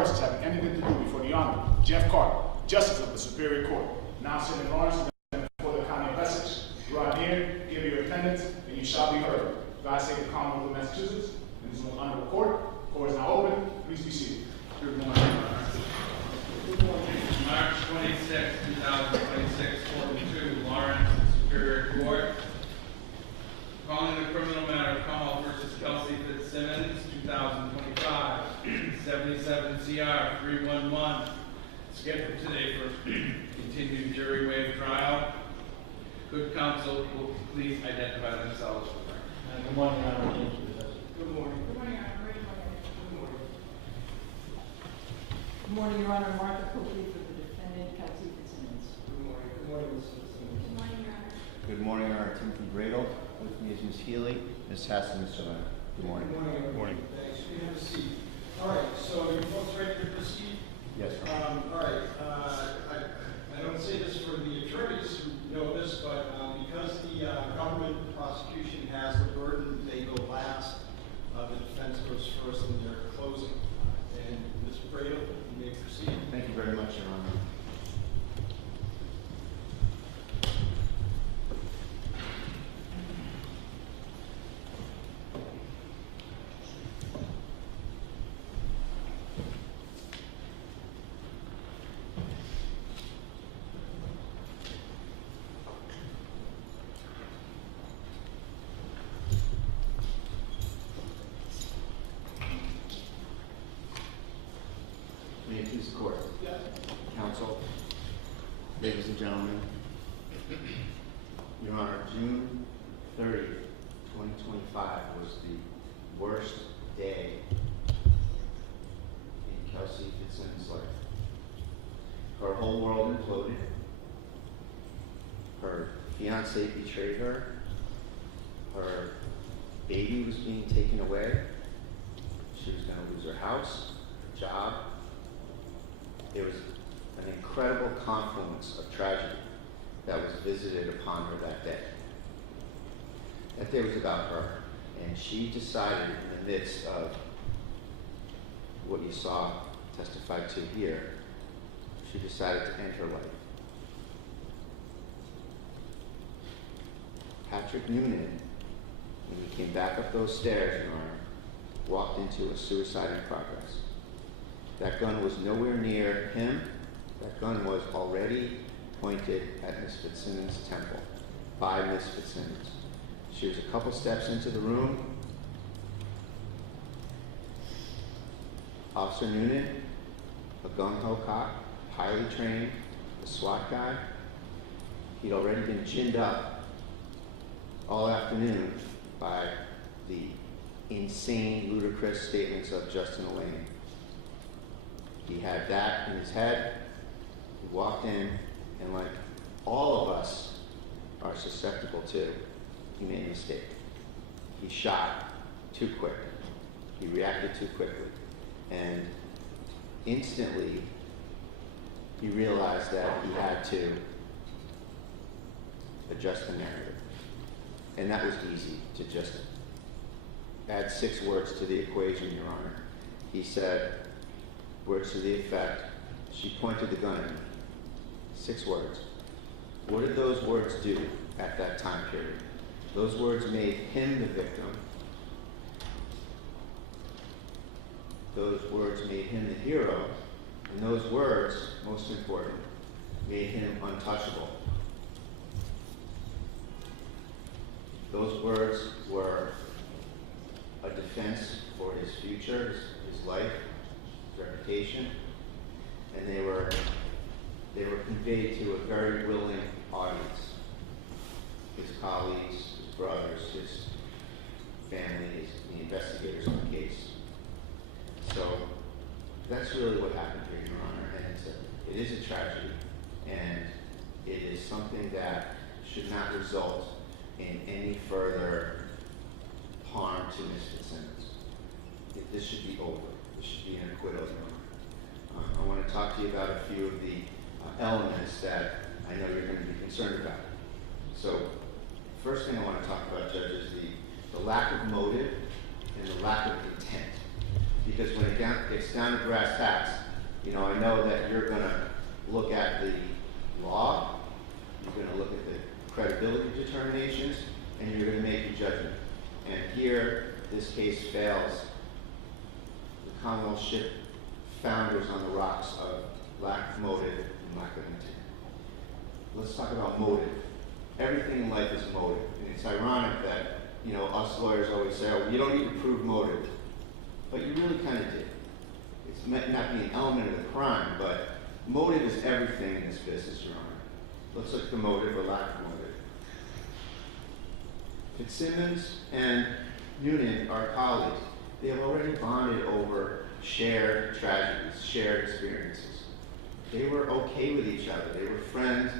persons having anything to do before the Honorable Jeff Karp, Justice of the Superior Court, now sitting in Lawrence, for the County of Essex. You are here, give your attendance, and you shall be heard. God save the Commonwealth of Massachusetts, and this is an honorable court. Court is now open. Please be seated. Good morning. March 26, 2026, Court 2, Lawrence Superior Court. Calling the criminal matter of Commonwealth versus Kelsey Fitzsimmons, 2025, 77 CR 311. Scheduled today for continued jury waive trial. Could counsel will please identify themselves for the record. Good morning, Your Honor. James Gubitose. Good morning. Good morning, Your Honor. Good morning. Good morning, Your Honor. Martha Coakley for the defendant, Kelsey Fitzsimmons. Good morning. Good morning, Ms. Fitzsimmons. Good morning, Your Honor. Good morning, Your Honor. Timothy Bradl. With me is Ms. Healy, Ms. Hess, and Mr. Leonard. Good morning. Good morning. Good morning. Thanks. You can have a seat. All right. So you folks ready to proceed? Yes, Your Honor. All right. I don't say this for the attorneys who know this, but because the government prosecution has the burden, they go last. The defense goes first in their closing. And Mr. Bradl, you may proceed. Thank you very much, Your Honor. May it please the court. Yes. Counsel, ladies and gentlemen, Your Honor, June 30th, 2025 was the worst day in Kelsey Fitzsimmons' life. Her whole world imploded. Her fiance betrayed her. Her baby was being taken away. She was going to lose her house, her job. There was an incredible confluence of tragedy that was visited upon her that day. That day was about her, and she decided in the midst of what you saw testified to here, she decided to end her life. Patrick Noonan, when he came back up those stairs, Your Honor, walked into a suicide in progress. That gun was nowhere near him. That gun was already pointed at Ms. Fitzsimmons' temple by Ms. Fitzsimmons. She was a couple steps into the room. Officer Noonan, a gung-ho cop, highly trained, a SWAT guy, he'd already been ginned up all afternoon by the insane, ludicrous statements of Justin Elaine. He had that in his head. He walked in, and like all of us are susceptible to, he made a mistake. He shot too quick. He reacted too quickly. And instantly, he realized that he had to adjust the narrative. And that was easy, to just add 6 words to the equation, Your Honor. He said, words to the effect, she pointed the gun at me. 6 words. What did those words do at that time period? Those words made him the victim. Those words made him the hero. And those words, most important, made him untouchable. Those words were a defense for his future, his life, reputation, and they were conveyed to a very willing audience. His colleagues, his brothers, his family, the investigators on the case. So that's really what happened here, Your Honor, and it is a tragedy, and it is something that should not result in any further harm to Ms. Fitzsimmons. This should be over. This should be an acquittal, Your Honor. I want to talk to you about a few of the elements that I know you're going to be concerned about. So, first thing I want to talk about, Judge, is the lack of motive and the lack of intent. because when it gets down to brass tacks, you know, I know that you're going to look at the law, you're going to look at the credibility determinations, and you're going to make a judgment. And here, this case fails. The Commonwealth ship founders on the rocks of lack of motive and lack of intent. Let's talk about motive. Everything in life is motive. And it's ironic that, you know, us lawyers always say, oh, you don't need to prove motive. But you really kind of did. It's meant not be an element of the crime, but motive is everything in this business, Your Honor. Let's look at the motive or lack of motive. Fitzsimmons and Noonan are colleagues. They have already bonded over shared tragedies, shared experiences. They were okay with each other. They were friends.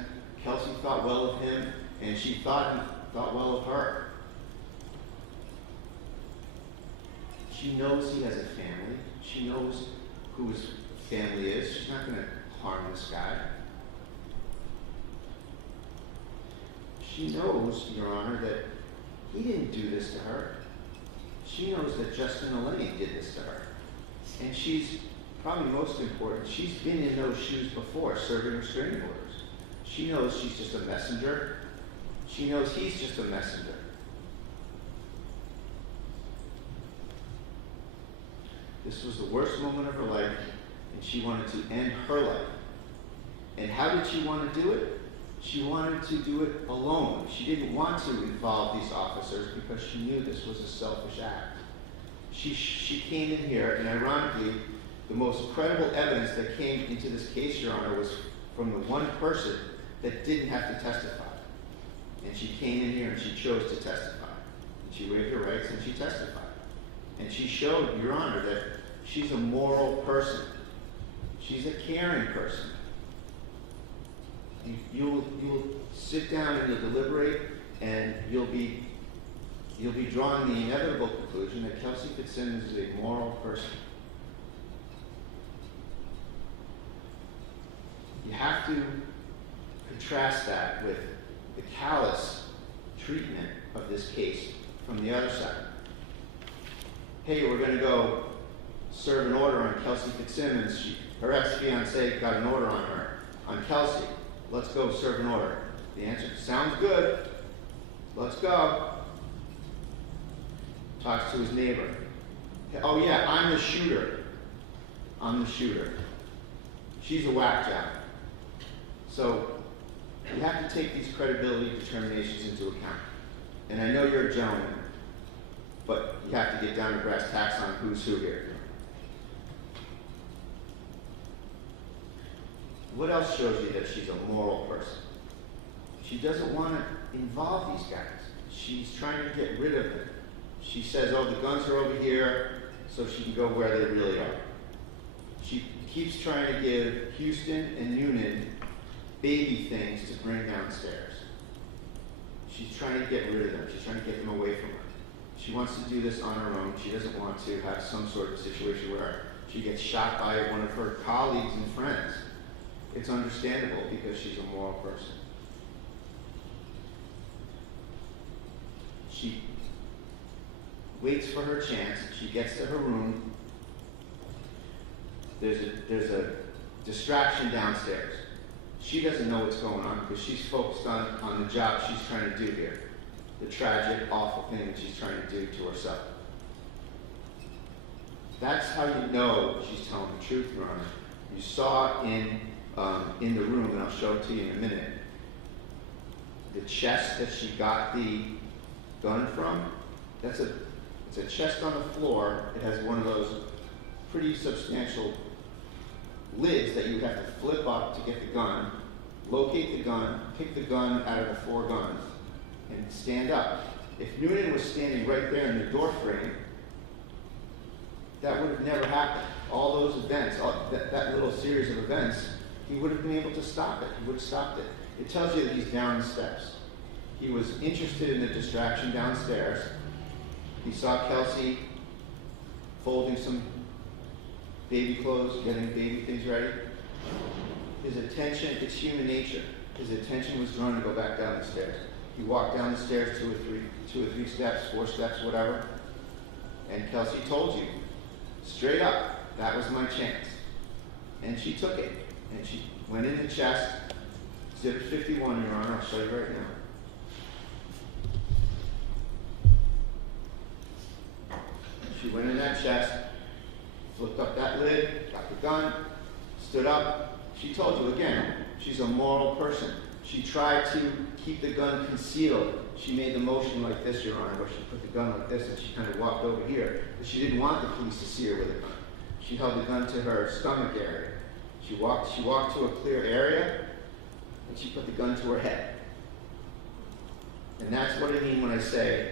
Kelsey thought well of him, and she thought well of her. She knows he has a family. She knows who his family is. She's not going to harm this guy. She knows, Your Honor, that he didn't do this to her. She knows that Justin Elaine did this to her. And she's, probably most important, she's been in those shoes before, serving restraining orders. She knows she's just a messenger. She knows he's just a messenger. This was the worst moment of her life, and she wanted to end her life. And how did she want to do it? She wanted to do it alone. She didn't want to involve these officers because she knew this was a selfish act. She came in here, and ironically, the most credible evidence that came into this case, Your Honor, was from the one person that didn't have to testify. And she came in here and she chose to testify. And she waived her rights and she testified. And she showed, Your Honor, that she's a moral person. She's a caring person. You'll sit down and you'll deliberate, and you'll be drawing the inevitable conclusion that Kelsey Fitzsimmons is a moral person. You have to contrast that with the callous treatment of this case from the other side. Hey, we're going to go serve an order on Kelsey Fitzsimmons. Her ex-fiancé got an order on her, on Kelsey. Let's go serve an order. The answer, sounds good. Let's go. Talks to his neighbor. Oh yeah, I'm the shooter. I'm the shooter. She's a whack job. So you have to take these credibility determinations into account. And I know you're a gentleman, but you have to get down to brass tacks on who's who here. What else shows you that she's a moral person? She doesn't want to involve these guys. She's trying to get rid of them. She says, oh, the guns are over here, so she can go where they really are. She keeps trying to give Houston and Noonan baby things to bring downstairs. She's trying to get rid of them. She's trying to get them away from her. She wants to do this on her own. She doesn't want to have some sort of situation where she gets shot by one of her colleagues and friends. It's understandable because she's a moral person. She waits for her chance. She gets to her room. There's a distraction downstairs. She doesn't know what's going on because she's focused on the job she's trying to do here. The tragic, awful thing that she's trying to do to herself. That's how you know she's telling the truth, Your Honor. You saw in the room, and I'll show it to you in a minute, the chest that she got the gun from. It's a chest on the floor. It has one of those pretty substantial lids that you would have to flip up to get the gun, locate the gun, pick the gun out of the 4 guns, and stand up. If Noonan was standing right there in the door frame, that would have never happened. All those events, that little series of events, he would have been able to stop it. He would have stopped it. It tells you that he's down the steps. He was interested in the distraction downstairs. He saw Kelsey folding some baby clothes, getting baby things ready. His attention, it's human nature. His attention was drawn to go back down the stairs. He walked down the stairs 2 or 3 steps, 4 steps, whatever. And Kelsey told you, Straight up, that was my chance. And she took it. And she went in the chest. Zip 51, Your Honor. I'll show you right now. She went in that chest, flipped up that lid, got the gun, stood up. She told you again, she's a moral person. She tried to keep the gun concealed. She made the motion like this, Your Honor, where she put the gun like this and she kind of walked over here. But she didn't want the police to see her with a gun. She held the gun to her stomach area. She walked to a clear area and she put the gun to her head. And that's what I mean when I say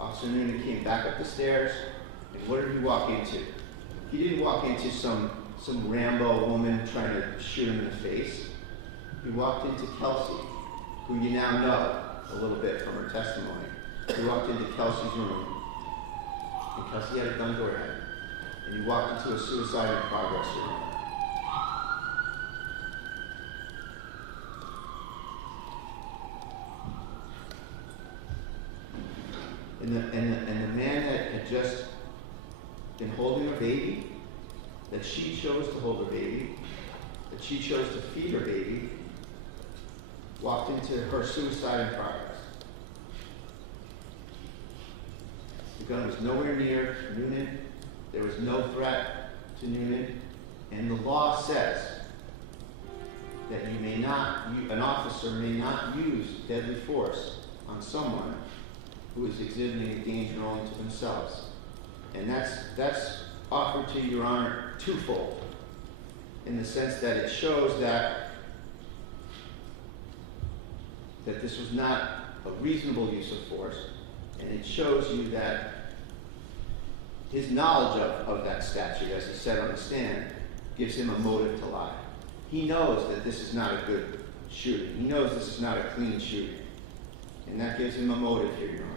Officer Noonan came back up the stairs, and what did he walk into? He didn't walk into some Rambo woman trying to shoot him in the face. He walked into Kelsey, who you now know a little bit from her testimony. He walked into Kelsey's room, and Kelsey had a gun to her head. And he walked into a suicide in progress room. And the man had just been holding her baby, that she chose to hold her baby, that she chose to feed her baby, walked into her suicide in progress. The gun was nowhere near Noonan. There was no threat to Noonan. And the law says that an officer may not use deadly force on someone who is exhibiting a danger only to themselves. And that's offered to Your Honor twofold, in the sense that it shows that this was not a reasonable use of force, and it shows you that his knowledge of that statute, as he said on the stand, gives him a motive to lie. He knows that this is not a good shooting. He knows this is not a clean shooting. And that gives him a motive here, Your Honor.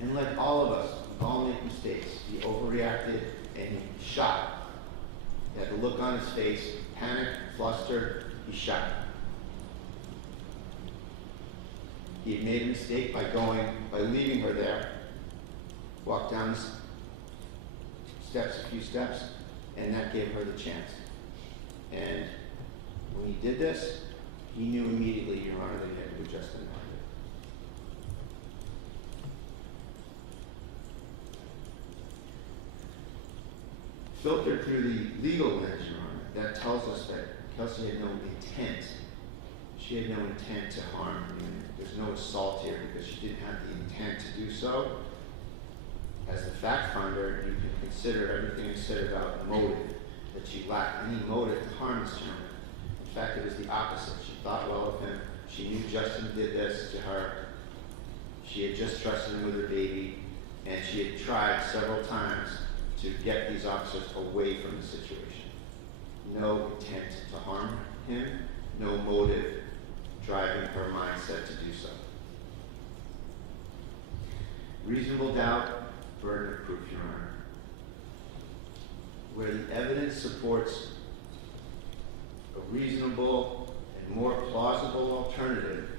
And like all of us, we all make mistakes. He overreacted and he shot. He had the look on his face, panic, flustered, he shot. He had made a mistake by leaving her there. Walked down the steps, a few steps, and that gave her the chance. And when he did this, he knew immediately, Your Honor, that he had to adjust the narrative. Filtered through the legal lens, Your Honor, that tells us that Kelsey had no intent. She had no intent to harm. There's no assault here because she didn't have the intent to do so. As the fact finder, you can consider everything you said about motive, that she lacked any motive to harm this gentleman. In fact, it was the opposite. She thought well of him. She knew Justin did this to her. She had just trusted him with her baby, and she had tried several times to get these officers away from the situation. No intent to harm him, no motive driving her mindset to do so. Reasonable doubt, burden of proof, Your Honor. Where the evidence supports a reasonable and more plausible alternative,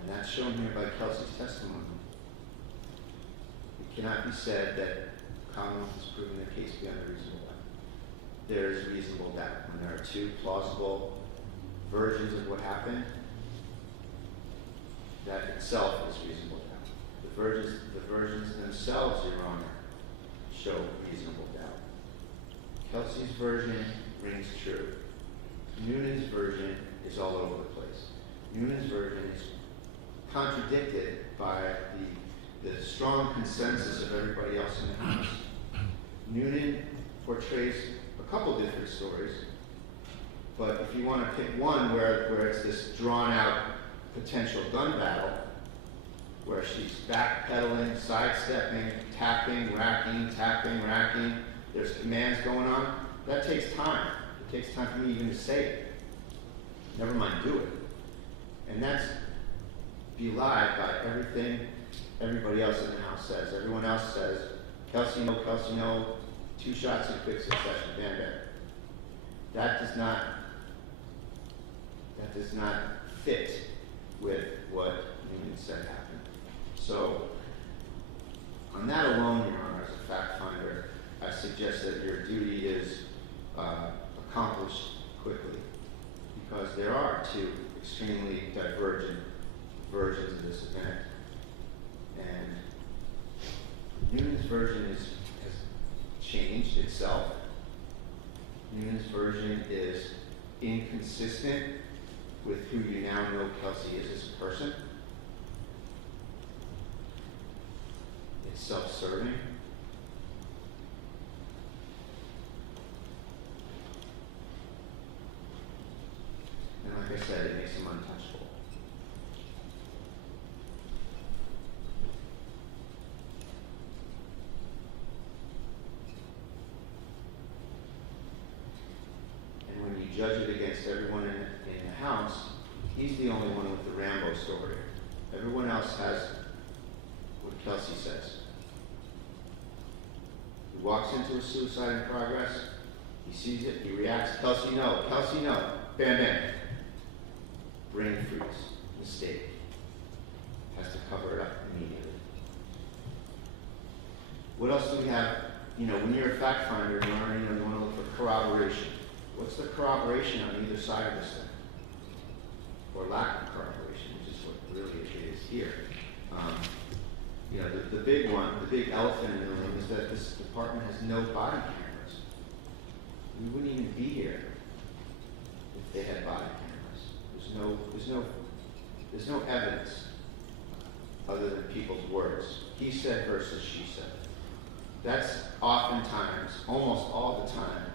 and that's shown here by Kelsey's testimony. It cannot be said that Commonwealth has proven the case beyond a reasonable doubt. There is reasonable doubt when there are two plausible versions of what happened. That itself is reasonable doubt. The versions themselves, Your Honor, show reasonable doubt. Kelsey's version rings true. Noonan's version is all over the place. Noonan's version is contradicted by the strong consensus of everybody else in the house. Noonan portrays a couple different stories, but if you want to pick one where it's this drawn-out potential gun battle, where she's backpedaling, sidestepping, tapping, racking, there's commands going on, that takes time. It takes time for me even to say it. Never mind do it. And that's belied by everything everybody else in the house says. Everyone else says, Kelsey, no, 2 shots in quick succession, bam, bam. That does not fit with what Noonan said happened. So versions of this event, and Noonan's version has changed itself. Noonan's version is inconsistent with who you now know Kelsey is as a person. It's self-serving. And like I said, it makes him untouchable. And when you judge it against everyone in the house, he's the only one with the Rambo story. Everyone else has what Kelsey says. He walks into a suicide in progress, he sees it, he reacts, Kelsey no, bam bam. Brain freeze, mistake. Has to cover it up immediately. What else do we have? You know, when you're a fact finder, you want to look for corroboration. What's the corroboration on either side of this thing? Or lack of corroboration, which is what really it is here. You know, the big one, the big elephant in the room is that this department has no body cameras. We wouldn't even be here if they had body cameras. There's no evidence other than people's words. He said versus she said. That's oftentimes, almost all the time,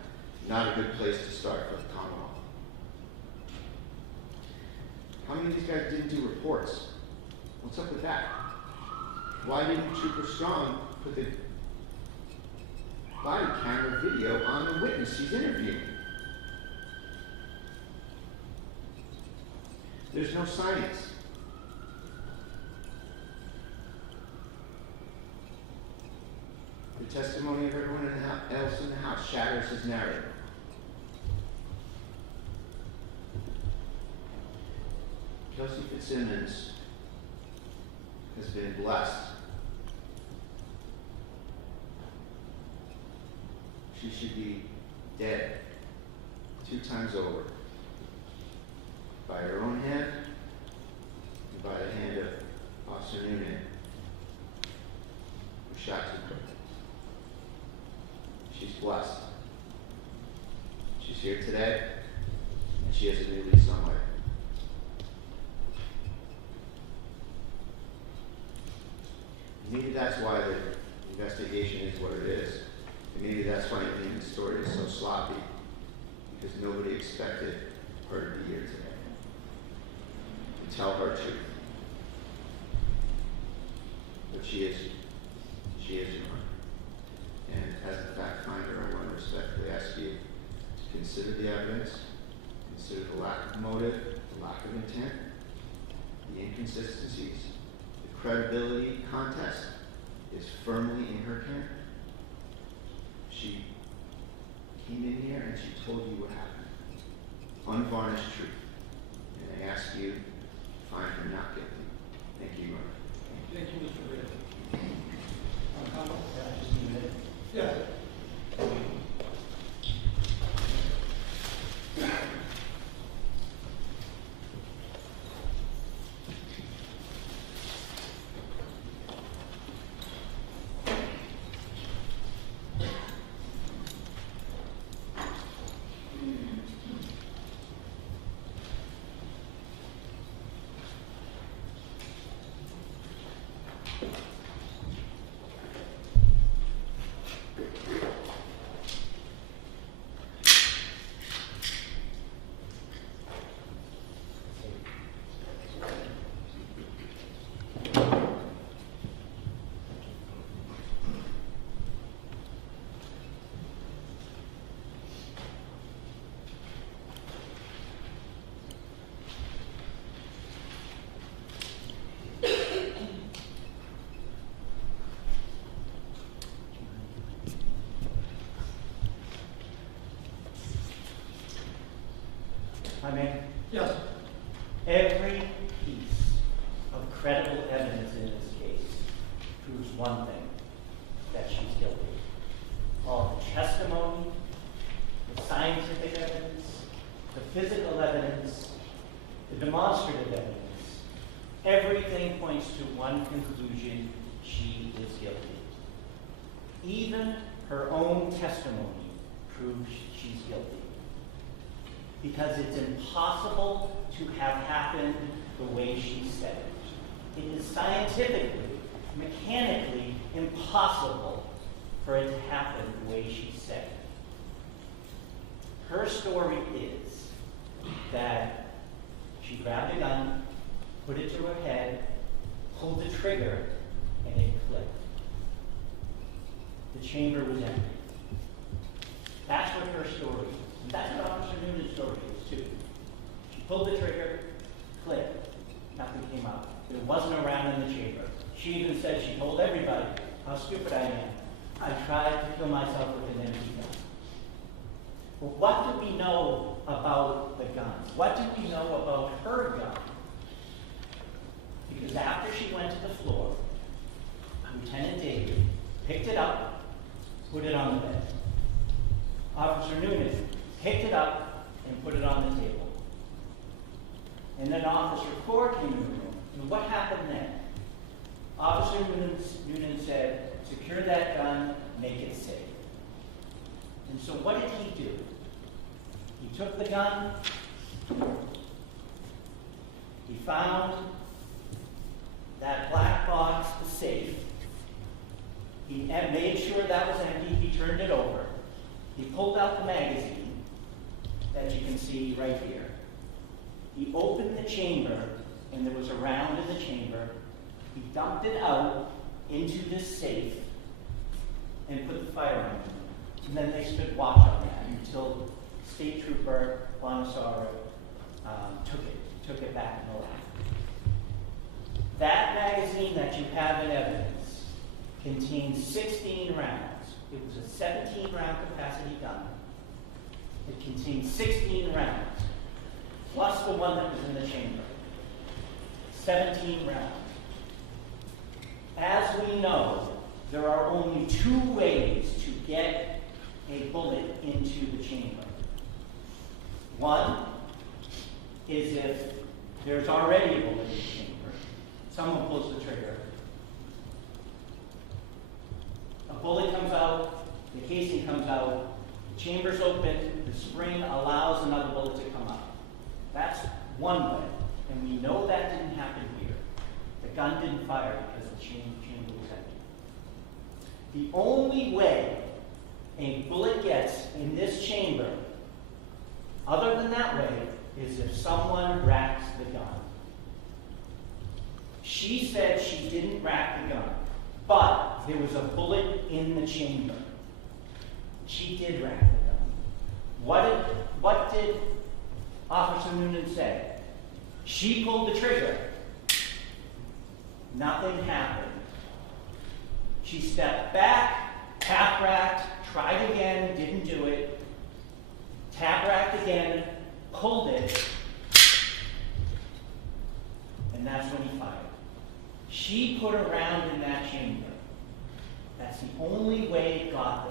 not a good place to start for the Commonwealth. How many of these guys didn't do reports? What's up with that? Why didn't Trooper Strong put the body camera video on the witness he's interviewing? There's no science. The testimony of everyone else in the house shatters his narrative. Kelsey Fitzsimmons has been blessed. She should be dead 2 times over. By her own hand and by the hand of Officer Noonan, who shot her. She's blessed. She's here today, and she has a new lease on life. Maybe that's why the investigation is what it is. And maybe that's why Neenan's story is so sloppy, because nobody expected her to be here today. Tell her truth. But she is human. And as a fact finder, I want to respectfully ask you to consider the evidence, consider the lack of motive, the lack of intent, the inconsistencies, the credibility contest is firmly in her camp. She came in here and she told you what happened. Unvarnished truth. And I ask you, find her not guilty. Thank you, Mark. Thank you, Mr. Bradl. Comment? Just a minute. Yeah. I mean, Yes. every piece of credible evidence in this case proves one thing, that she's guilty. All the testimony, the scientific evidence, the physical evidence, the demonstrative evidence, Everything points to one conclusion: she is guilty. Even her own testimony proves she's guilty. Because it's impossible to have happened the way she said it. It is scientifically, mechanically impossible for it to happen the way she said it. Her story is that she grabbed a gun, put it to her head, pulled the trigger, and it clicked. The chamber was empty. That's what her story is. And that's what Officer Noonan's story is, too. She pulled the trigger, clicked, nothing came out. There wasn't a round in the chamber. She even said she told everybody how stupid I am. I tried to kill myself with an empty gun. But what do we know about the gun? What do we know about her gun? Because after she went to the floor, Lieutenant David picked it up, put it on the bed. Officer Noonan picked it up and put it on the table. And then Officer Karp came in the room. And what happened then? Officer Noonan said, secure that gun, make it safe. And so what did he do? He took the gun, he found that black box, the safe. He made sure that was empty, he turned it over. He pulled out the magazine that you can see right here. He opened the chamber, and there was a round in the chamber. He dumped it out into this safe and put the firearm in it. And then they stood watch on that until State Trooper Bonassaro took it back in the lab. That magazine that you have in evidence contains 16 rounds. It was a 17-round capacity gun. It contained 16 rounds, plus the one that was in the chamber. 17 rounds. As we know, there are only two ways to get a bullet into the chamber. One is if there's already a bullet in the chamber. Someone pulls the trigger. A bullet comes out, the casing comes out, the chamber's open, the spring allows another bullet to come out. That's one way, and we know that didn't happen here. The gun didn't fire because the chamber was empty. The only way a bullet gets in this chamber, other than that way, is if someone racks the gun. She said she didn't rack the gun, but there was a bullet in the chamber. She did rack the gun. What did Officer Noonan say? She pulled the trigger. Nothing happened. She stepped back, tap racked, tried again, didn't do it. Tap racked again, pulled it, and that's when he fired. She put a round in that chamber. That's the only way it got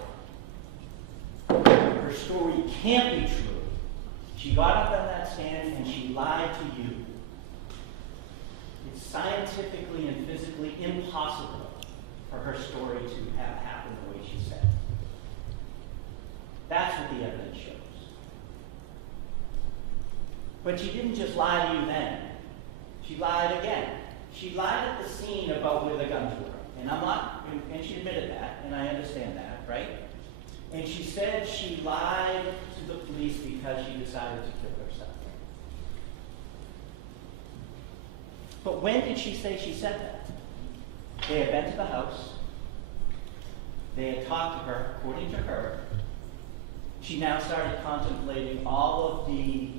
there. Her story can't be true. She got up on that stand and she lied to you. It's scientifically and physically impossible for her story to have happened the way she said. That's what the evidence shows. But she didn't just lie to you then. She lied again. She lied at the scene about where the guns were. And she admitted that, and I understand that, right? And she said she lied to the police because she decided to kill herself. But when did she say she said that? They had been to the house. They had talked to her, according to her. She now started contemplating all of the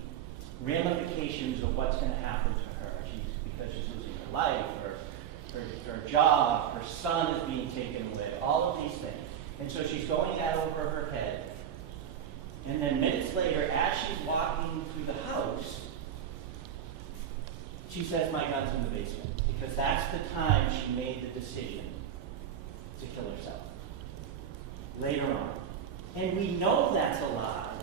ramifications of what's going to happen to her. Because she's losing her life, her job, her son is being taken away, all of these things. And so she's going that over her head. And then minutes later, as she's walking through the house, she says, my gun's in the basement. Because that's the time she made the decision to kill herself. Later on. And we know that's a lie.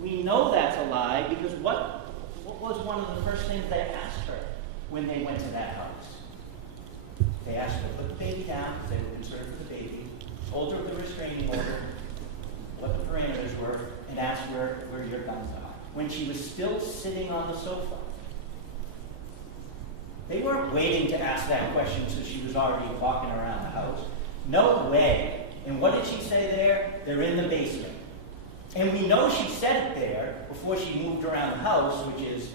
We know that's a lie because what was one of the first things they asked her? when they went to that house. They asked her to put the baby down because they were concerned for the baby, told her the restraining order, what the parameters were, and asked where your guns are. When she was still sitting on the sofa. They weren't waiting to ask that question so she was already walking around the house. No way. And what did she say there? They're in the basement. And we know she said it there before she moved around the house, which is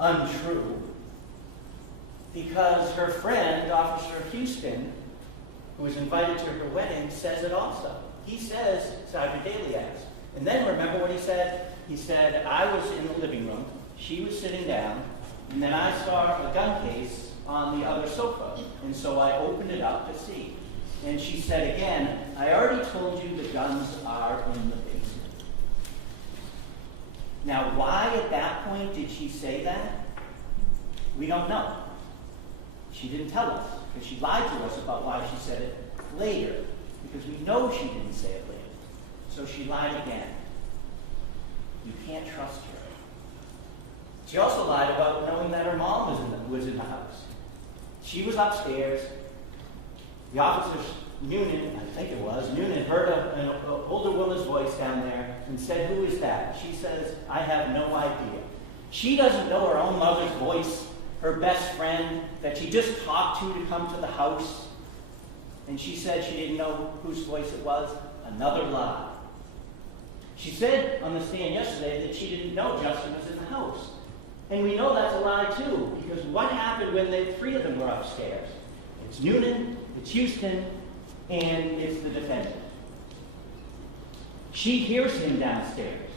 untrue. Because her friend, Officer Houston, who was invited to her wedding, says it also. He says, Sergeant Daly asked. And then remember what he said? He said, I was in the living room, she was sitting down, and then I saw a gun case on the other sofa. And so I opened it up to see. And she said again, I already told you the guns are in the basement. Now, why at that point did she say that? We don't know. She didn't tell us, because she lied to us about why she said it later, because we know she didn't say it later. So she lied again. You can't trust her. She also lied about knowing that her mom was in the house. She was upstairs. The officer, Noonan, I think it was, Noonan heard an older woman's voice down there and said, who is that? She says, I have no idea. She doesn't know her own mother's voice, her best friend that she just talked to come to the house. And she said she didn't know whose voice it was. Another lie. She said on the stand yesterday that she didn't know Justin was in the house. And we know that's a lie too, because what happened when the three of them were upstairs? It's Noonan, it's Houston, and it's the defendant. She hears him downstairs.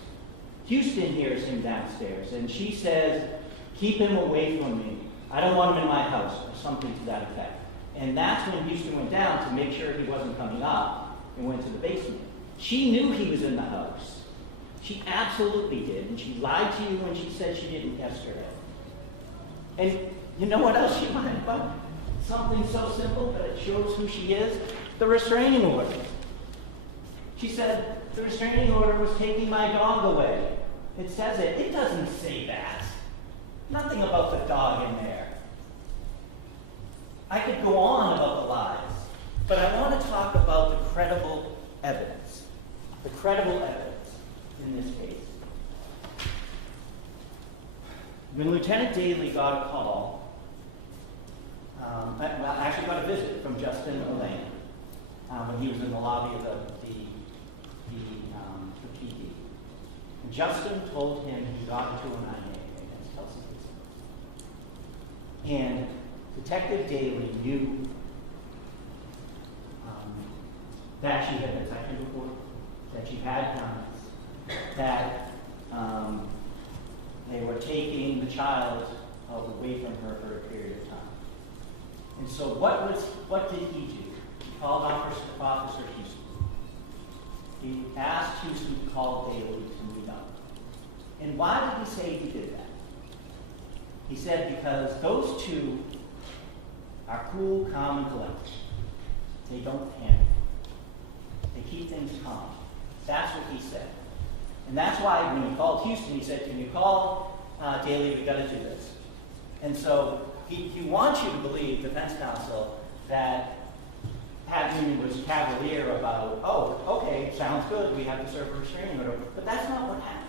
Houston hears him downstairs, and she says, keep him away from me. I don't want him in my house, or something to that effect. And that's when Houston went down to make sure he wasn't coming up and went to the basement. She knew he was in the house. She absolutely did, and she lied to you when she said she didn't yesterday. And you know what else she lied about? Something so simple, but it shows who she is. The restraining order. She said, the restraining order was taking my dog away. It says it. It doesn't say that. Nothing about the dog in there. I could go on about the lies, but I want to talk about the credible evidence. The credible evidence in this case. When Lieutenant Daly got a call, actually got a visit from Justin Elaine when he was in the lobby of the PD. And Justin told him he got into a 9A against Kelsey Fitzsimmons. And Detective Daly knew that she had been sectioned before, that she had guns, that they were taking the child away from her for a period of time. And so what did he do? He called Officer Houston. He asked Houston to call Daly to meet up. And why did he say he did that? He said because those two are cool, calm, and collected. They don't panic. They keep things calm. That's what he said. And that's why when he called Houston, he said, can you call Daly? We've got to do this. And so he wants you to believe, defense counsel, that Pat Noonan was cavalier about, oh, okay, sounds good, we have to serve a restraining order. But that's not what happened.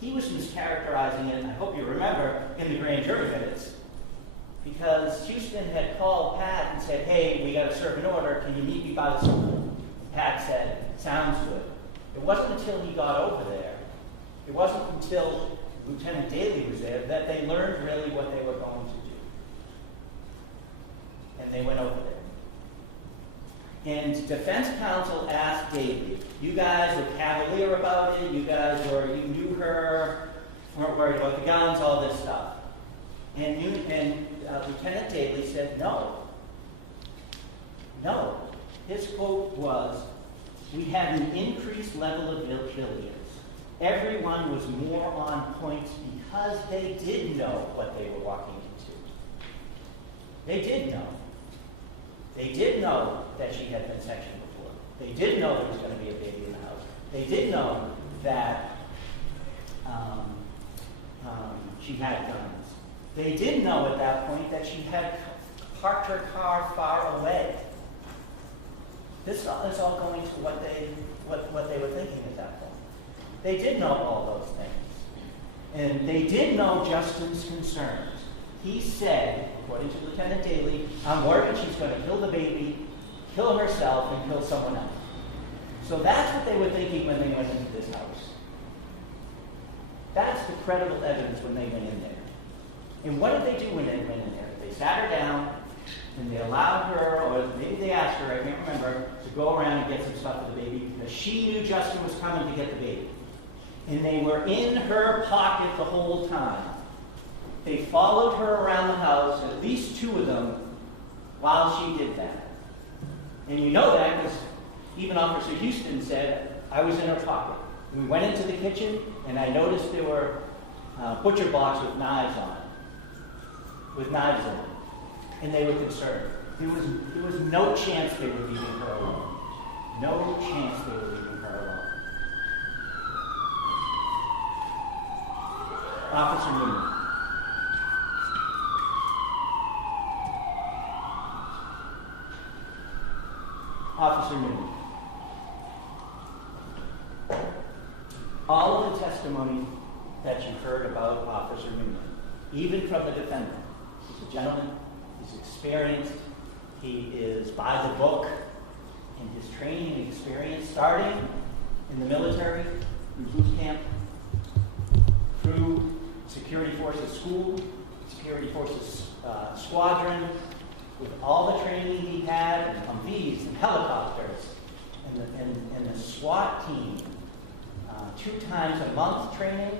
He was mischaracterizing it, and I hope you remember, in the grand jury minutes, because Houston had called Pat and said, hey, we got to serve an order, can you meet me by the school? Pat said, sounds good. It wasn't until he got over there, it wasn't until Lieutenant Daly was there that they learned really what they were going to do. And they went over there. And defense counsel asked Daly, you guys were cavalier about it, you knew her, weren't worried about the guns, all this stuff. And Lieutenant Daly said, no. No. His quote was, we had an increased level of vigilance. Everyone was more on point because they did know what they were walking into. They did know. They did know that she had been sectioned before. They did know there was going to be a baby in the house. They did know that she had guns. They did know at that point that she had parked her car far away. This is all going to what they were thinking at that point. They did know all those things. And they did know Justin's concerns. He said, according to Lieutenant Daly, I'm worried she's going to kill the baby, kill herself, and kill someone else. So that's what they were thinking when they went into this house. That's the credible evidence when they went in there. And what did they do when they went in there? They sat her down, and they allowed her, or maybe they asked her, I can't remember, to go around and get some stuff for the baby, because she knew Justin was coming to get the baby. And they were in her pocket the whole time. They followed her around the house, at least two of them, while she did that. And you know that because even Officer Houston said, I was in her pocket. We went into the kitchen, and I noticed there were butcher blocks with knives on it, with knives in it. And they were concerned. There was no chance they were leaving her alone. No chance they were leaving her alone. Officer Noonan. Officer Noonan. All of the testimony that you heard about Officer Noonan, even from the defendant, he's a gentleman, he's experienced, he is by the book, and his training and experience starting in the military, through boot camp, through security forces school, security forces squadron, with all the training he had, and Humvees and helicopters, and the SWAT team, 2 times a month training,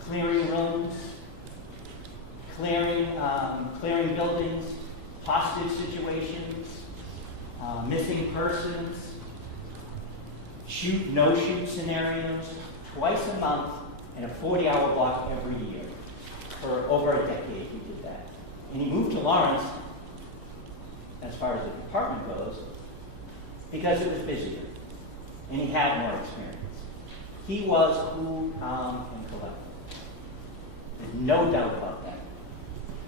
clearing rooms, clearing buildings, hostage situations, missing persons, shoot, no shoot scenarios, twice a month, and a 40-hour block every year. For over a decade he did that. And he moved to Lawrence, as far as the department goes, because it was busier, and he had more experience. He was cool, calm, and collected. There's no doubt about that.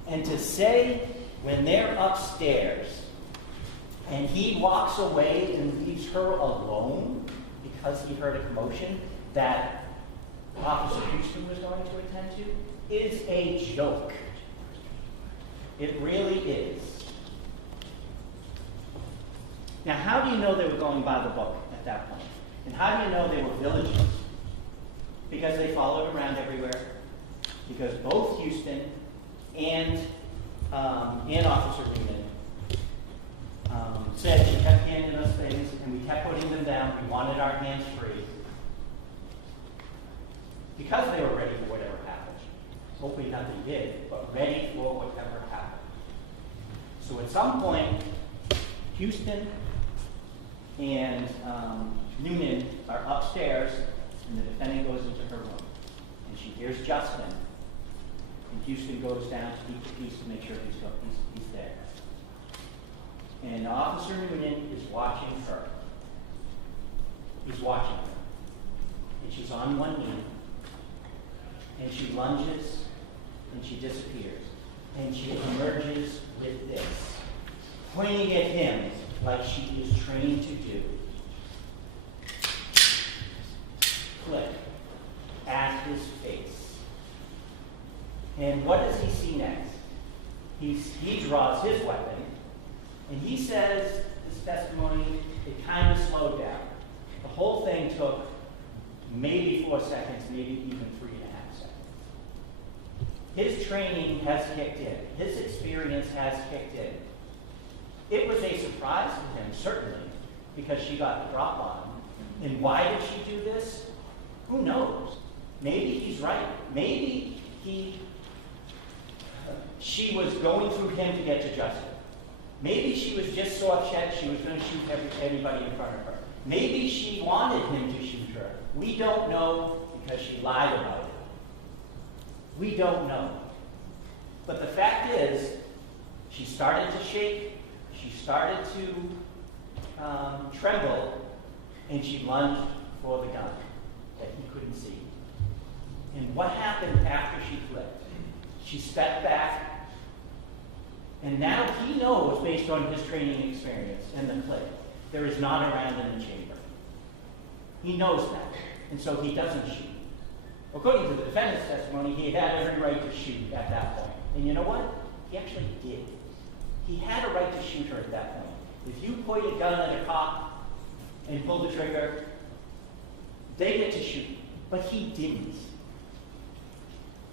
And to say when they're upstairs and he walks away and leaves her alone because he heard a commotion that Officer Houston was going to attend to is a joke. It really is. Now, how do you know they were going by the book at that point? And how do you know they were vigilant? Because they followed around everywhere. Because both Houston and Officer Noonan said she kept handing us things, and we kept putting them down. We wanted our hands free. Because they were ready for whatever happened. Hopefully nothing did, but ready for whatever happened. So at some point, Houston and Noonan are upstairs, and the defendant goes into her room. And she hears Justin, and Houston goes down to keep the peace to make sure he's there. And Officer Noonan is watching her. He's watching her. And she's on one knee, and she lunges, and she disappears. And she emerges with this, pointing at him like she is trained to do. Click at his face. And what does he see next? He draws his weapon, and he says, this testimony, it kind of slowed down. The whole thing took maybe 4 seconds, maybe even 3.5 seconds. His training has kicked in. His experience has kicked in. It was a surprise to him, certainly, because she got the drop on him. And why did she do this? Who knows? Maybe he's right. Maybe she was going through him to get to Justin. Maybe she was just so upset she was going to shoot anybody in front of her. Maybe she wanted him to shoot her. We don't know because she lied about it. We don't know. But the fact is, she started to shake, she started to tremble, and she lunged for the gun that he couldn't see. And what happened after she flipped? She stepped back, and now he knows, based on his training experience and the clip, there is not a round in the chamber. He knows that, and so he doesn't shoot. According to the defendant's testimony, he had every right to shoot at that point. And you know what? He actually did. He had a right to shoot her at that point. If you point a gun at a cop and pull the trigger, they get to shoot. But he didn't.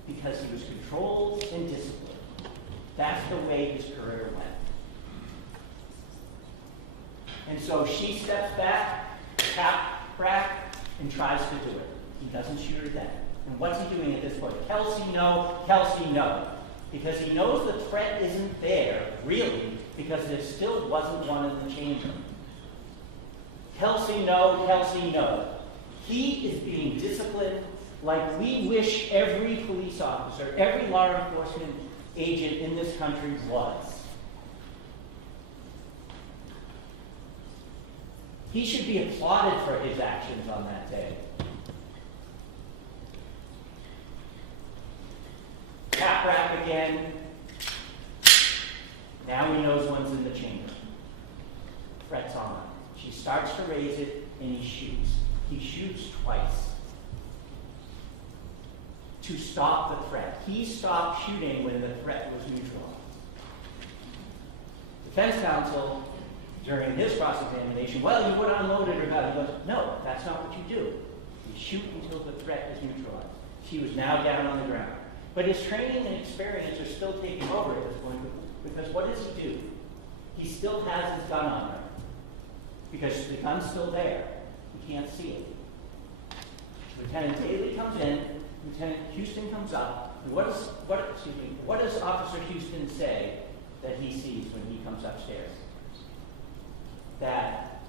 Because he was controlled and disciplined. That's the way his career went. And so she steps back, and tries to do it. He doesn't shoot her then. And what's he doing at this point? Kelsey, no. Kelsey, no. Because he knows the threat isn't there, really, because there still wasn't one in the chamber. Kelsey, no. Kelsey, no. He is being disciplined like we wish every police officer, every law enforcement agent in this country was. He should be applauded for his actions on that day. Tap rap again. Now he knows one's in the chamber. Threat's on. She starts to raise it, and he shoots. He shoots twice to stop the threat. He stopped shooting when the threat was neutralized. Defense counsel, during his cross-examination, well, you would unload it or not. He goes, no, that's not what you do. You shoot until the threat is neutralized. She was now down on the ground. But his training and experience are still taking over at this point, because what does he do? He still has his gun on her, because the gun's still there. He can't see it. Lieutenant Daly comes in, Lieutenant Houston comes up, and what does Officer Houston say that he sees when he comes upstairs? That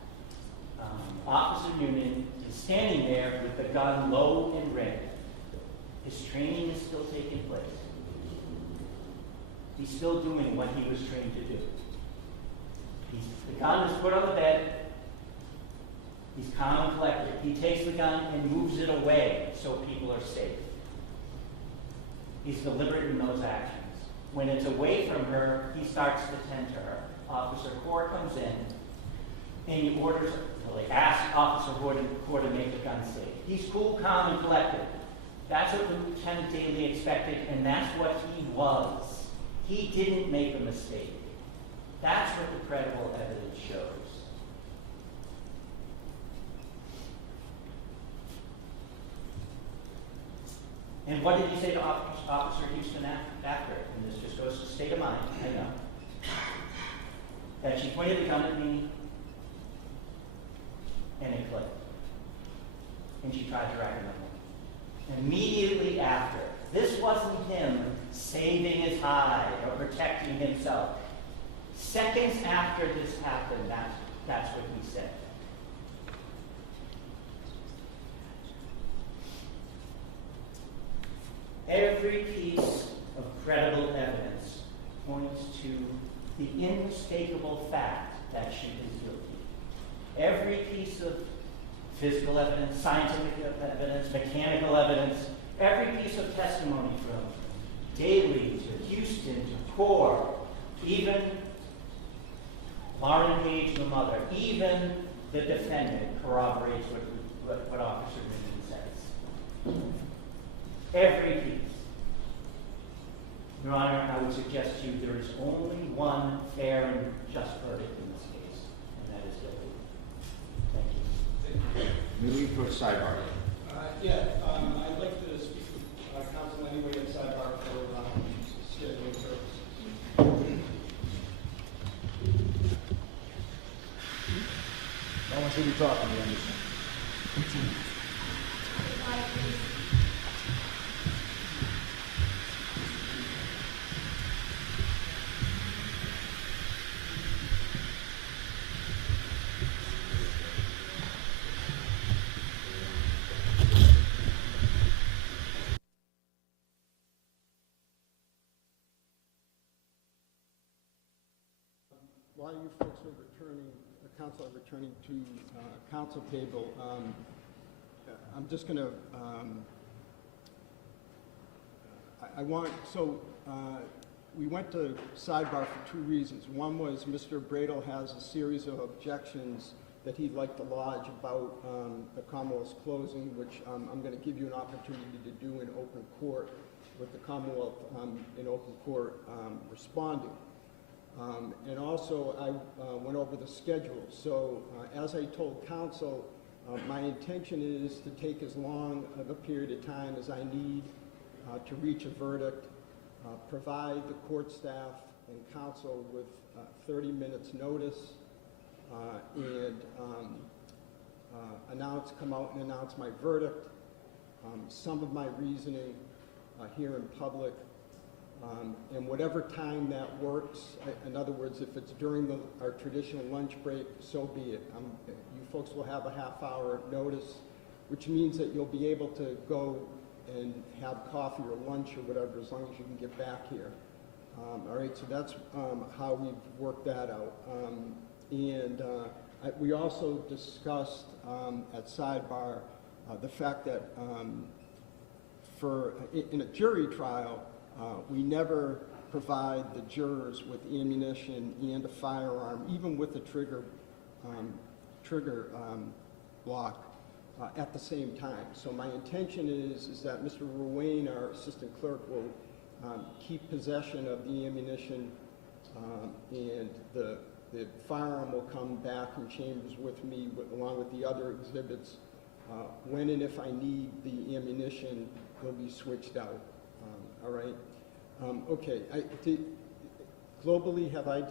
Officer Noonan is standing there with the gun low and ready. His training is still taking place. He's still doing what he was trained to do. The gun is put on the bed. He's calm and collected. He takes the gun and moves it away so people are safe. He's deliberate in those actions. When it's away from her, he starts to tend to her. Officer Core comes in, and he orders, asks Officer Core to make the gun safe. He's cool, calm, and collected. That's what Lieutenant Daly expected, and that's what he was. He didn't make a mistake. That's what the credible evidence shows. And what did he say to Officer Houston after? And this just goes to state of mind, I know. That she pointed the gun at me, and it clicked. And she tried to rack him up. Immediately after, this wasn't him saving his hide or protecting himself. Seconds after this happened, that's what he said. Every piece of credible evidence points to the unmistakable fact that she is guilty. Every piece of physical evidence, scientific evidence, mechanical evidence, every piece of testimony from Daly to Houston to Core, even Lauren Page, the mother, even the defendant corroborates what Officer Noonan says. Every piece. Your Honor, I would suggest to you there is only one fair and just verdict in this case, and that is guilty. Thank you. Moving for sidebar. I'd like to speak with counsel anyway in sidebar for scheduling purposes. No one should be talking to you. While you folks are returning, counsel are returning to counsel table, I'm just going to, we went to sidebar for 2 reasons. One was Mr. Bradl has a series of objections that he'd like to lodge about the Commonwealth's closing, which I'm going to give you an opportunity to do in open court, with the Commonwealth in open court responding. And also, I went over the schedule. So as I told counsel, my intention is to take as long of a period of time as I need to reach a verdict, provide the court staff and counsel with 30 minutes notice, and come out and announce my verdict, some of my reasoning here in public, and whatever time that works. In other words, if it's during our traditional lunch break, so be it. You folks will have a half-hour notice, which means that you'll be able to go and have coffee or lunch or whatever, as long as you can get back here. All right, so that's how we've worked that out. We also discussed at sidebar the fact that in a jury trial, we never provide the jurors with ammunition and a firearm, even with a trigger block at the same time. So my intention is that Mr. Ruane, our assistant clerk, will keep possession of the ammunition, and the firearm will come back in chambers with me, along with the other exhibits. When and if I need the ammunition, they'll be switched out. All right. Okay. Globally, have I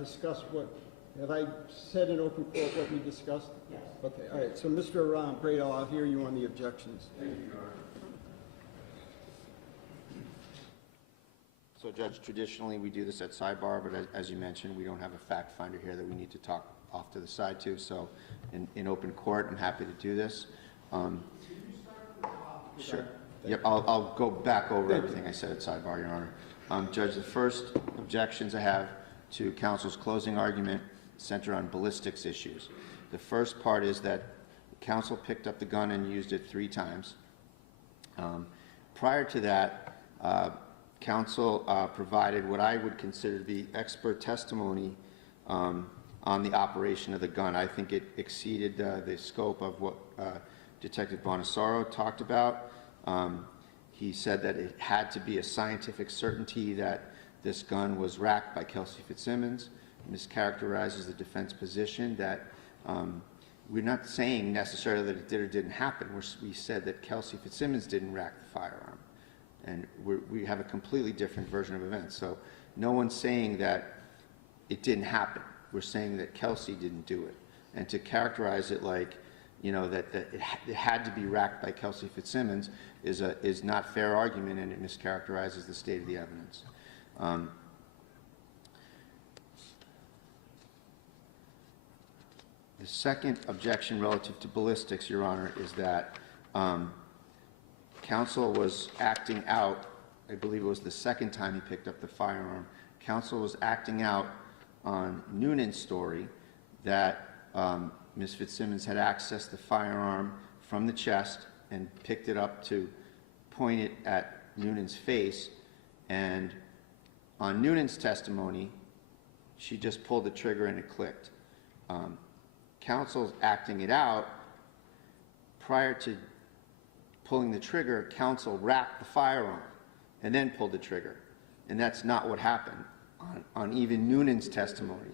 said in open court what we discussed? Yes. Okay. All right. So, Mr. Bradl, I'll hear you on the objections. Thank you, Your Honor. So, Judge, traditionally we do this at sidebar, but as you mentioned, we don't have a fact finder here that we need to talk off to the side to. So, in open court, I'm happy to do this. Sure. Yep, I'll go back over everything I said at sidebar, Your Honor. Judge, the first objections I have to counsel's closing argument center on ballistics issues. The first part is that counsel picked up the gun and used it 3 times. Prior to that, counsel provided what I would consider to be expert testimony on the operation of the gun. I think it exceeded the scope of what Detective Bonasaro talked about. He said that it had to be a scientific certainty that this gun was racked by Kelsey Fitzsimmons. Mischaracterizes the defense position that we're not saying necessarily that it did or didn't happen. We said that Kelsey Fitzsimmons didn't rack the firearm. And we have a completely different version of events. So no one's saying that it didn't happen. We're saying that Kelsey didn't do it. And to characterize it like, you know, that it had to be racked by Kelsey Fitzsimmons is not fair argument, and it mischaracterizes the state of the evidence. The second objection relative to ballistics, Your Honor, is that counsel was acting out. I believe it was the second time he picked up the firearm. Counsel was acting out on Noonan's story that Ms. Fitzsimmons had accessed the firearm from the chest and picked it up to point it at Noonan's face. And on Noonan's testimony, she just pulled the trigger and it clicked. Counsel's acting it out. Prior to pulling the trigger, counsel racked the firearm and then pulled the trigger. And that's not what happened on even Noonan's testimony.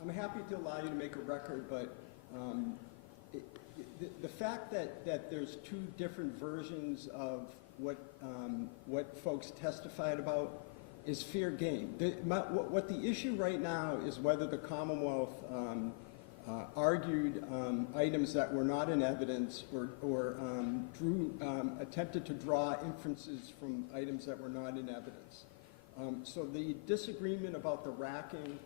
I'm happy to allow you to make a record, but the fact that there's 2 different versions of what folks testified about is fair game. What the issue right now is whether the Commonwealth argued items that were not in evidence or attempted to draw inferences from items that were not in evidence. So the disagreement about the racking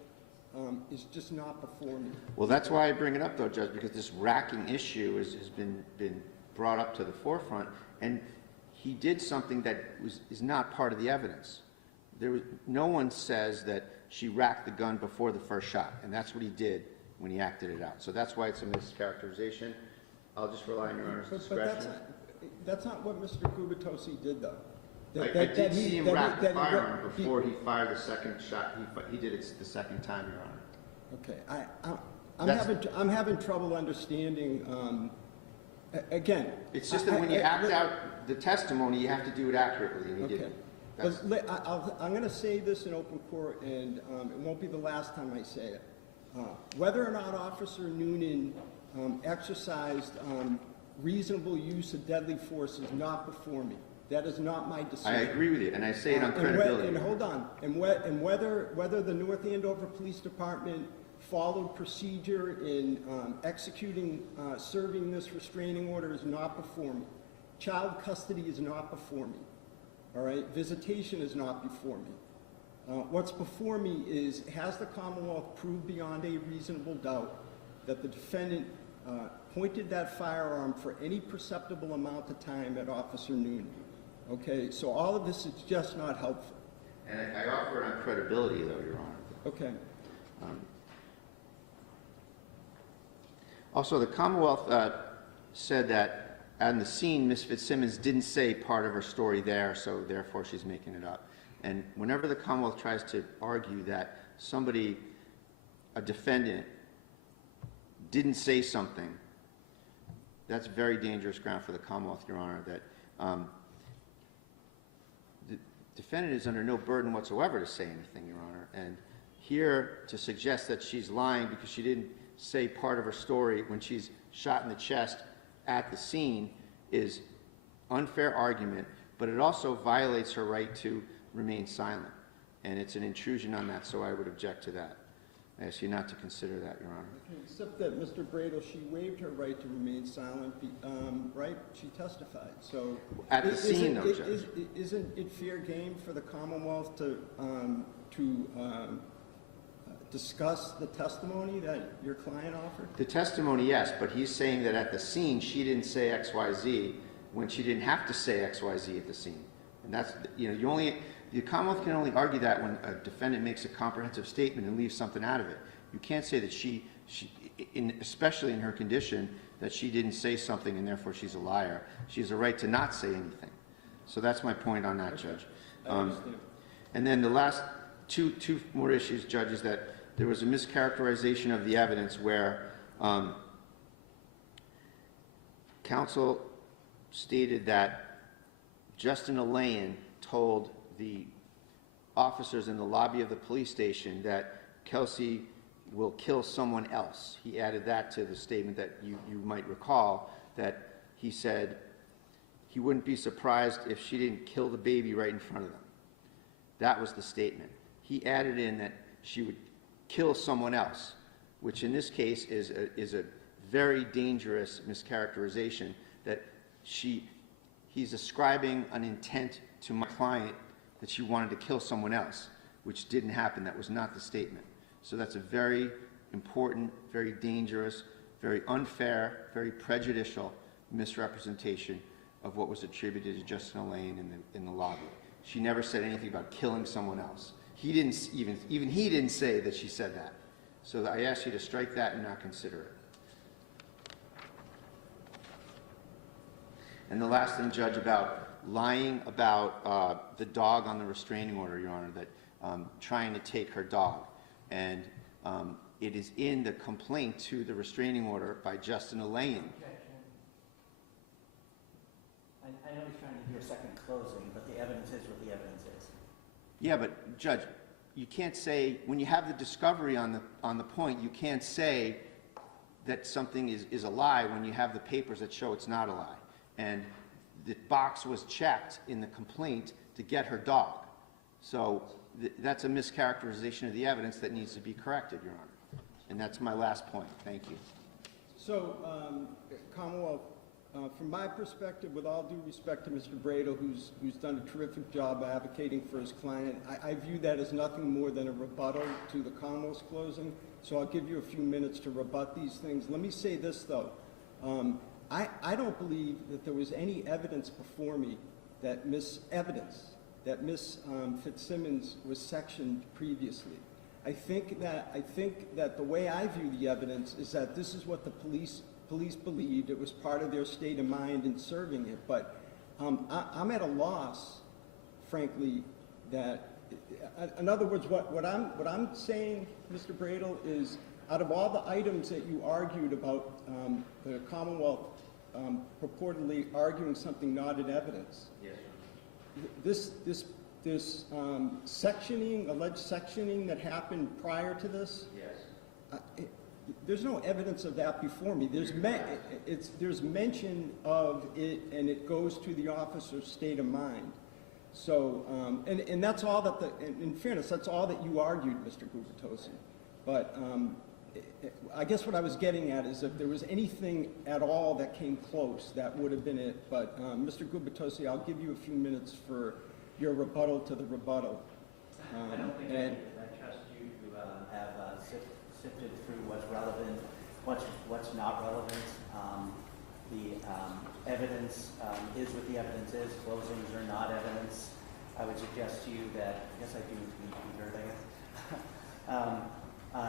is just not before me. Well, that's why I bring it up, though, Judge, because this racking issue has been brought up to the forefront, and he did something that is not part of the evidence. No one says that she racked the gun before the first shot, and that's what he did when he acted it out. So that's why it's a mischaracterization. I'll just rely on Your Honor's discretion. But that's not what Mr. Gubitose did, though. I did see him rack the firearm before he fired the second shot. He did it the second time, Your Honor. Okay, I'm having trouble understanding, again. It's just that when you act out the testimony, you have to do it accurately, and he didn't. I'm going to say this in open court, and it won't be the last time I say it. Whether or not Officer Noonan exercised reasonable use of deadly force is not before me. That is not my decision. I agree with you, and I say it on credibility. And hold on, and whether the North Andover Police Department followed procedure in executing, serving this restraining order is not before me. Child custody is not before me. All right, visitation is not before me. What's before me is, has the Commonwealth proved beyond a reasonable doubt that the defendant pointed that firearm for any perceptible amount of time at Officer Noonan? Okay, so all of this is just not helpful. And I offer it on credibility, though, Your Honor. Okay. Also, the Commonwealth said that on the scene, Ms. Fitzsimmons didn't say part of her story there, so therefore she's making it up. And whenever the Commonwealth tries to argue that somebody, a defendant, didn't say something, that's very dangerous ground for the Commonwealth, Your Honor, that the defendant is under no burden whatsoever to say anything, Your Honor. And here, to suggest that she's lying because she didn't say part of her story when she's shot in the chest at the scene is unfair argument, but it also violates her right to remain silent. And it's an intrusion on that, so I would object to that. I ask you not to consider that, Your Honor. Except that, Mr. Bradl, she waived her right to remain silent, right? She testified, so... At the scene, though, Judge. Isn't it fair game for the Commonwealth to discuss the testimony that your client offered? The testimony, yes, but he's saying that at the scene she didn't say XYZ when she didn't have to say XYZ at the scene. And that's, the Commonwealth can only argue that when a defendant makes a comprehensive statement and leaves something out of it. You can't say that especially in her condition, that she didn't say something and therefore she's a liar. She has a right to not say anything. So that's my point on that, Judge. I understand. And then the last two more issues, Judge, is that there was a mischaracterization of the evidence where counsel stated that Justin Alain told the officers in the lobby of the police station that Kelsey will kill someone else. He added that to the statement that you might recall, that he said he wouldn't be surprised if she didn't kill the baby right in front of them. That was the statement. He added in that she would kill someone else, which in this case is a very dangerous mischaracterization, that he's ascribing an intent to my client that she wanted to kill someone else, which didn't happen. That was not the statement. So that's a very important, very dangerous, very unfair, very prejudicial misrepresentation of what was attributed to Justin Alain in the lobby. She never said anything about killing someone else. He didn't even he didn't say that she said that. So I ask you to strike that and not consider it. And the last thing, Judge, about lying about the dog on the restraining order, Your Honor, that trying to take her dog. And it is in the complaint to the restraining order by Justin Alain. I know he's trying to do a second closing, but the evidence is what the evidence is. Yeah, but Judge, you can't say, when you have the discovery on the point, you can't say that something is a lie when you have the papers that show it's not a lie. And the box was checked in the complaint to get her dog. So that's a mischaracterization of the evidence that needs to be corrected, Your Honor. And that's my last point. Thank you. So, Commonwealth, from my perspective, with all due respect to Mr. Bradl, who's done a terrific job advocating for his client, I view that as nothing more than a rebuttal to the Commonwealth's closing. So I'll give you a few minutes to rebut these things. Let me say this, though. I don't believe that there was any evidence before me that Miss Fitzsimmons was sectioned previously. I think that the way I view the evidence is that this is what the police believed. It was part of their state of mind in serving it. But I'm at a loss frankly, that, in other words, what I'm saying, Mr. Bradl, is out of all the items that you argued about the Commonwealth purportedly arguing something not in evidence, Yes. this sectioning, alleged sectioning that happened prior to this, Yes. there's no evidence of that before me. There's mention of it, and it goes to the officer's state of mind. So, and that's all that in fairness, that's all that you argued, Mr. Gubitose. But I guess what I was getting at is if there was anything at all that came close, that would have been it. But Mr. Gubitose, I'll give you a few minutes for your rebuttal to the rebuttal. I don't think I trust you to have sifted through what's relevant, what's not relevant. The evidence is what the evidence is. Closings are not evidence. I would suggest to you that, I guess I do need to be heard, I guess,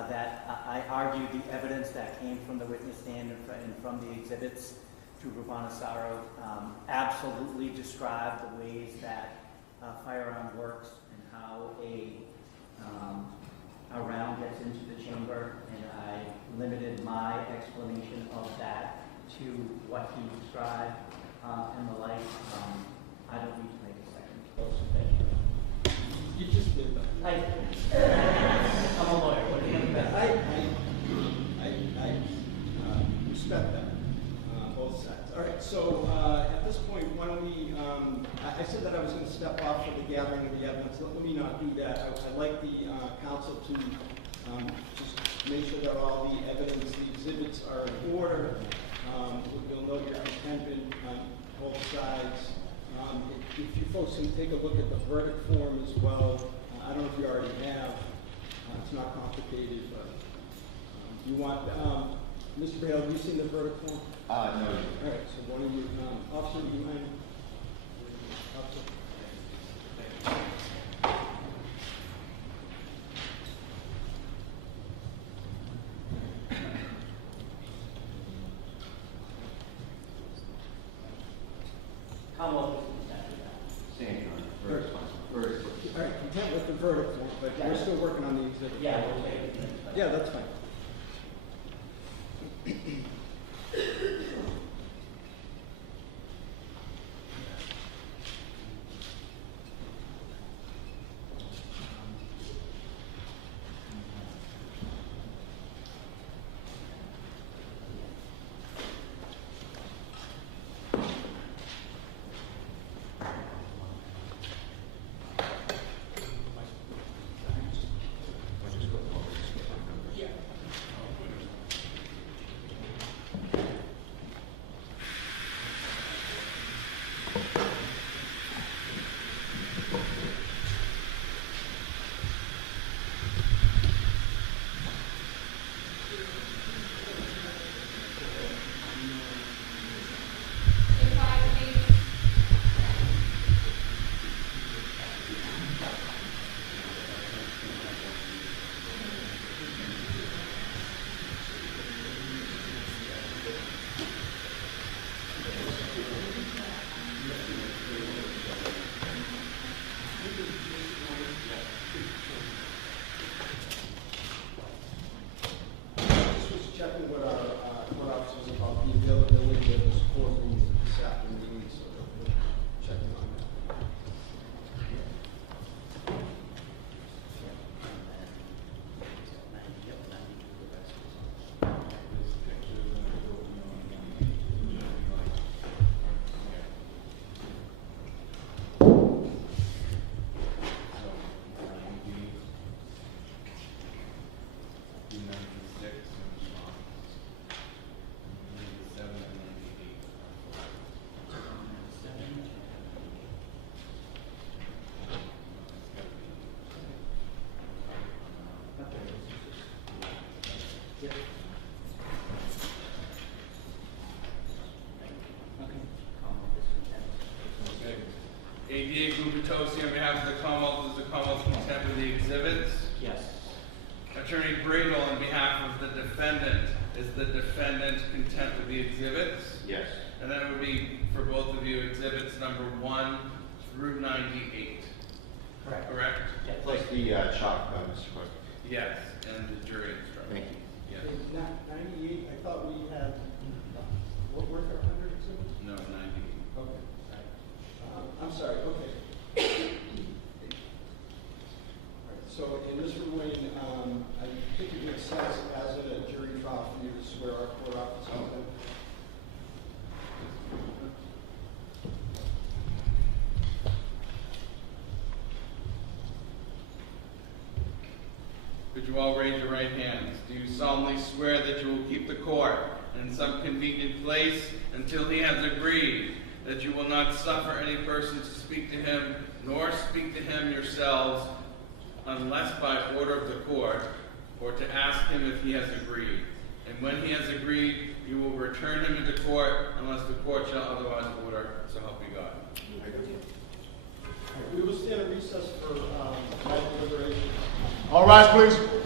that I argued the evidence that came from the witness stand and from the exhibits to Rubanasaro absolutely describe the ways that a firearm works and how a round gets into the chamber, and I limited my explanation of that to what he described and the like. I don't need to make a second close. Thank you. You just did that. I'm a lawyer. What do you think about that? I respect that, both sides. All right, so at this point, why don't we, I said that I was going to step off for the gathering of the evidence. Let me not do that. I'd like the counsel to just make sure that all the evidence, the exhibits are in order. You'll note your contentment on both sides. If you folks can take a look at the verdict form as well. I don't know if you already have. It's not complicated, but you want, Mr. Bradl, have you seen the verdict form? No. All right, so one of you, officer, do you mind? Officer. All right, content with the verdict form, but we're still working on the exhibit. Yeah, we'll take it. Yeah, that's fine. ADA Gubitose on behalf of the Commonwealth, is the Commonwealth content with the exhibits? Yes. Attorney Bradl on behalf of the defendant, is the defendant content with the exhibits? Yes. And that would be, for both of you, exhibits number 1 through 98. Correct. correct? Yes. Plus the chalk, Mr. Clerk. Yes, and the jury instruction. Thank you. Yes. Okay, 98, I thought we had, what were there, 100 exhibits? No, 90. Okay. I'm sorry, okay. All right, so in Mr. Wayne, I think it makes sense as a jury trial for you to swear our court officer in. Could you all raise your right hands? Do you solemnly swear that you will keep the court in some convenient place until he has agreed that you will not suffer any person to speak to him, nor speak to him yourselves, unless by order of the court, or to ask him if he has agreed? And when he has agreed, you will return him into court unless the court shall otherwise order, so help you God. We will stand at recess for deliberation. All rise, please.